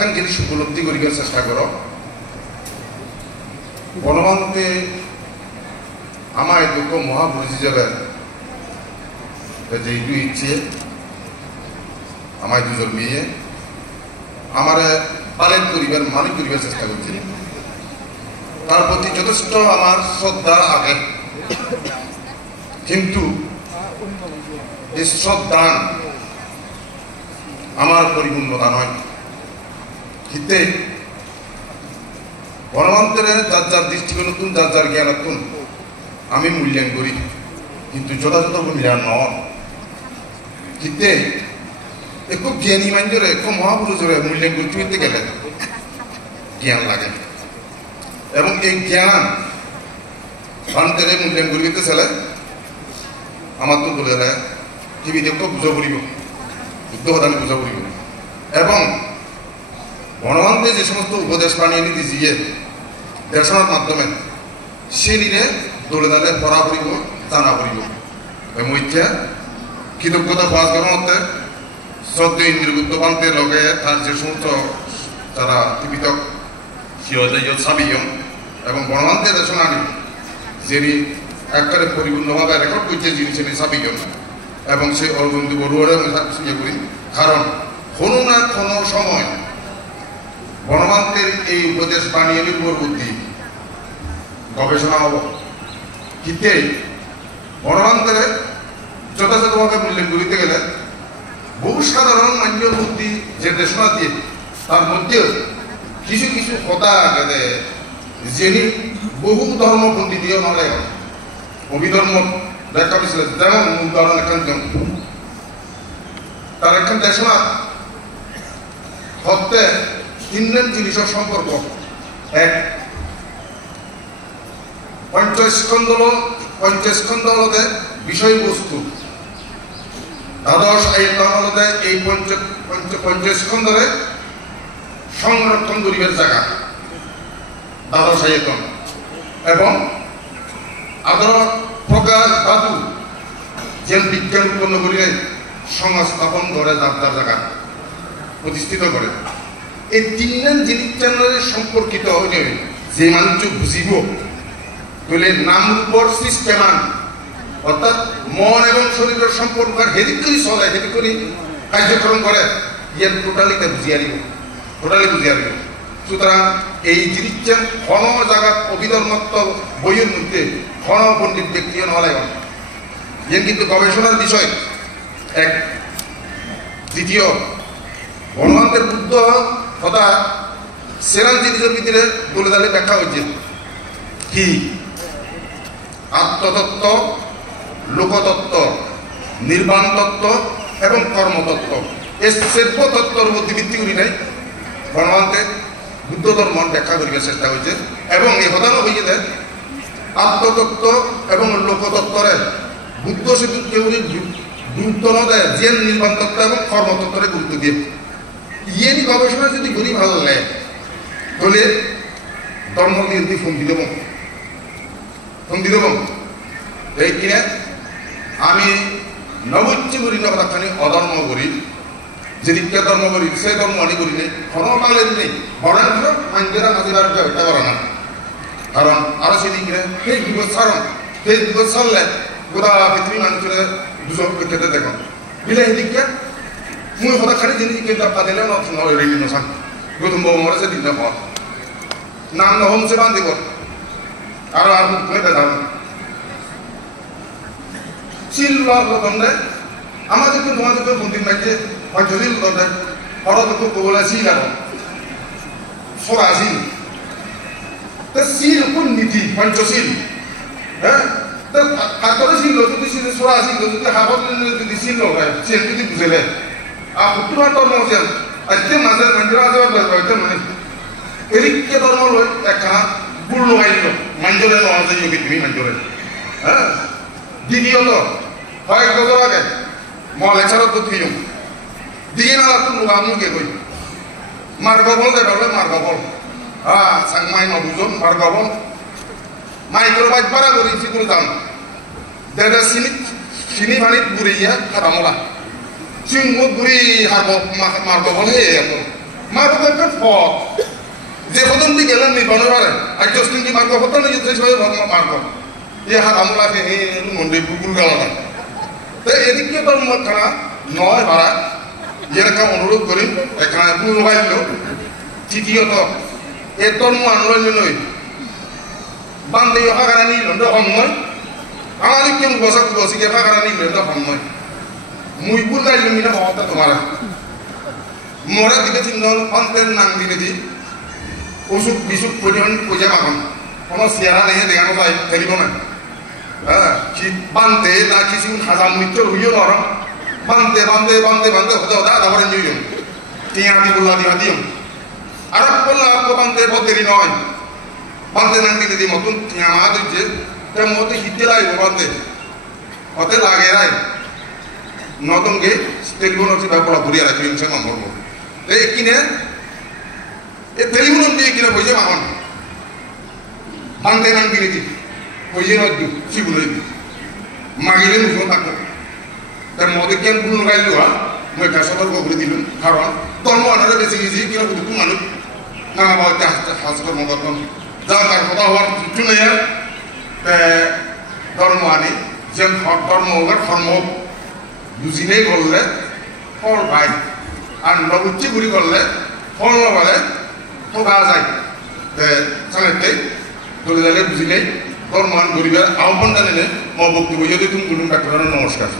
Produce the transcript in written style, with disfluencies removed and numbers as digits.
একখান জিনিস উপলব্ধি করিবার চেষ্টা করো বনবান্তে আমার দুঃখ মহাপুরুষ হিসেবে যেইটু ইচ্ছে আমার দুজন মেয়ে আমার পালন করিবার মালিক করিবার চেষ্টা করছি তার প্রতি যথেষ্ট আমার শ্রদ্ধা আগে কিন্তু এই শ্রদ্ধা আমার পরিপূর্ণতা নয় কিন্তু বনবান্তরে যার যার দৃষ্টিকোণ নতুন যার যার জ্ঞান নতুন আমি মূল্যায়ন করি কিন্তু যথাযথ মূল্যায়ন নয় কিন্তু খুব জ্ঞানী মানুষরে খুব মহাপুরুষরে মূল্যায়ন করতে গেলে জ্ঞান লাগে এবং এই জ্ঞান বান্তেরে মূল্যায়ন করিতে ছেলে আমার তো বলে দেয় টিভিতে খুব বুঝা পড়িব বুদ্ধ হতানি বুঝা পড়িব এবং বনবান্তে যে সমস্ত উপদেশ বানিয়ে নিতে দিয়ে দেশনার মাধ্যমে সে নিয়ে দলে দলে পড়া পড়িব জানা পড়িব মধ্যে কৃতজ্ঞতা পাওয়া করার মধ্যে শ্রদ্ধে ইন্দ্রগুপ্ত পান্তের লগে তার যে সমস্ত যারা টিভিতক সাবিয়ম এবং বনবান্তে দেশনা আনি যিনি একবারে পরিপূর্ণভাবে রেকর্ড করছে যিনি ছিলেন সাবিয়ম এবং সেই অরবিন্দ বড়ুয়ারে ইয়ে করি কারণ কোনো না কোনো সময় বনবান্তের এই উপদেশ বানিয়ে নির্ভর বুদ্ধি গবেষণা হব কিন্তু বনবান্তের যথাযথভাবে মূল্যায়ন করিতে গেলে বহু সাধারণ মানুষের বুদ্ধি যে দেশনা দিয়ে তার মধ্যেও কিছু কিছু কথা গেলে যিনি বহু ধর্ম পণ্ডিতীয় নলে অভিধর্ম দেখা পেয়েছিল যেমন উদাহরণ একখান তার একখান দেশনা হত্যে তিনজন জিনিসের সম্পর্ক এক পঞ্চস্কন্ধ হলতে বিষয়বস্তু দ্বাদশ আয়তন হলতে এই পঞ্চস্কন্ধরে সংরক্ষণ করিবার জায়গা দ্বাদশ আয়তন এবং আদর প্রকাশ ধাতু যে বিজ্ঞান উৎপন্ন করিলে সংস্থাপন করে যার যার জায়গা প্রতিষ্ঠিত করে এই তিনজন জিনিস সম্পর্কিত হইলে যে মানুষ বুঝিব তাহলে নাম রূপর সিস্টেমান অর্থাৎ মন এবং শরীরের সম্পর্ক হেদিক করে চলে হেদিক করে কার্যক্রম করে ইয়ার টোটালিকে বুঝিয়ে দিব টোটালি বুঝিয়ে দিব সুতরাং এই জিনিসটা ঘন জায়গা অভিধর্মত্ব বইয়ের মধ্যে ঘন পণ্ডিত ব্যক্তি নহলে ইয়ে কিন্তু গবেষণার বিষয় এক দ্বিতীয় বনবান্তের বুদ্ধ কথা সেরাল জিনিসের ভিতরে দলে দলে ব্যাখ্যা হয়েছে কি আত্মতত্ত্ব লোকতত্ত্ব নির্বাণ তত্ত্ব এবং কর্মতত্ত্ব এই সের্ব তত্ত্বর মধ্যে ভিত্তি করি নাই বনবান্তে বুদ্ধ ধর্ম ব্যাখ্যা করিবার চেষ্টা হয়েছে এবং এই কথা হয়েছে যে আত্মতত্ত্ব এবং লোকতত্ত্বরে বুদ্ধ সেতু কেউ গুরুত্ব ন দেয় যে নির্বাণ তত্ত্ব এবং কর্মতত্ত্বরে গুরুত্ব দিয়ে ইয়েনি গবেষণা যদি করি ভালো লাগে তাহলে ধর্ম দিয়ে ফন্দি দেব এই কিনে আমি নবচ্য করি নখানি অধর্ম করি যেদিকে ধর্ম করি সেই ধর্ম অনেক করি নেই ঘন বাংলা নেই বরণ মানুষেরা হাজিরা হইতে পারে না কারণ আরো সেদিকে সেই বিপদ ছাড়ন সেই বিপদ ছাড়লে গোটা পৃথিবী মানুষের দুজন খেতে দেখুন বিলে এদিকে মুই হঠাৎ খালি জিনিস কিন্তু পাতিলে রেডি নসান গৌতম বৌমরে সে দিনটা পর নাম নহম সে বান্ধিব আরো আর দেখা চিল দণ্ডে আমাদের তোমাদের মন্দির মাইছে পঞ্চশীল দণ্ডে হঠাৎ কবলে চিল আর সরাশীল চিল কোন নীতি পঞ্চশীল হ্যাঁ হাতরে ছিল যদি সরাশীল যদি হাবত যদি ছিল সে যদি বুঝেলে আর সত্তর ধর্ম আছেন আজকে মাঝে মন্দির আছে মানে এদিকে ধর্ম লই একখানা গুড় লগাইল মঞ্জরে নেওয়া যায় পৃথিবী মঞ্জরে হ্যাঁ দ্বিতীয়ত কয়েক বছর আগে মলেছারত দিও দিয়ে না তো মুখে কই মার্গবল দেবে মার্গবল সাংমাই নবুজন মার্গবল মাইক্রো বাইক ভাড়া করি সিগুলো দাম দেড় চিনি পানিত বুড়িয়া খাটামলা চিংমুত বুড়ি হারব মার্গবল হে এখন মার একটা পথ যে প্রথম দিকে গেলেন নির্বাণের পারে একজন কি মার্গ হতো না যে মার্গ এ হাত আমলা মন্দির গুগল গেল না তো এদিকে ধর্ম খানা নয় ভাড়া যেরকম অনুরোধ করি এখানে পুনর্বাইল তৃতীয়ত এ ধর্ম আন্দোলন নয় বান্ধে ফাঁকারা নিল সময় আমার কেউ বসা বসিকে ফাঁকারা নিল সময় মুই ভুল গাইল মিনা ক্ষমতা তোমার মরা দিকে চিহ্ন অন্তের নাম দিনে দি অসুখ বিসুখ পরিমাণ পূজা মাখন কোনো চেহারা নেই দেখানো যায় ফেলিব না হ্যাঁ কি বান্ধে না কিছু হাজার মৃত্যুর হইও নরম বান্ধে বান্ধে বান্ধে বান্ধে হতে হতে আধা করে নিয়ে টিয়া দি বললা দিয়া দিও আর বললা বান্ধে বদেরি নয় বান্ধে নাম দিনে দি মতন টিয়া মা দিচ্ছে তার মধ্যে হিতে লাগবে বান্ধে হতে লাগে রায় নতুন গে টেলিফোন হচ্ছে ব্যাপার ঘুরিয়ে রাখি সে নম্বর এই কিনে এ টেলিফোন দিয়ে কিনে বইছে মাখন বান্ধে নাম কিনে দি বইছে নদী শিবুল মাগিলে নুফোন থাকতো তার মধ্যে কেন ভুল গাইল মই একটা সতর্ক করে দিলাম কারণ ধর্ম আনারে বেশি গেছি কিনা দুটো মানুষ নানা বাড়িতে হাজকর্ম করতাম যা তার কথা হওয়ার কিছু নেই আর ধর্ম আনি যে ধর্ম হোক ধর্ম বুঝিলেই করলে ফল পায় আর নবুচ্ছি ঘুরি করলে ফল নবালে ঠকা যায় চালাইতে চলে যালে বুঝিলেই ধর্মান গরিবের আহ্বান জানিলে বক্তব্য যদি তুমি বলুন ডাক্তার নমস্কার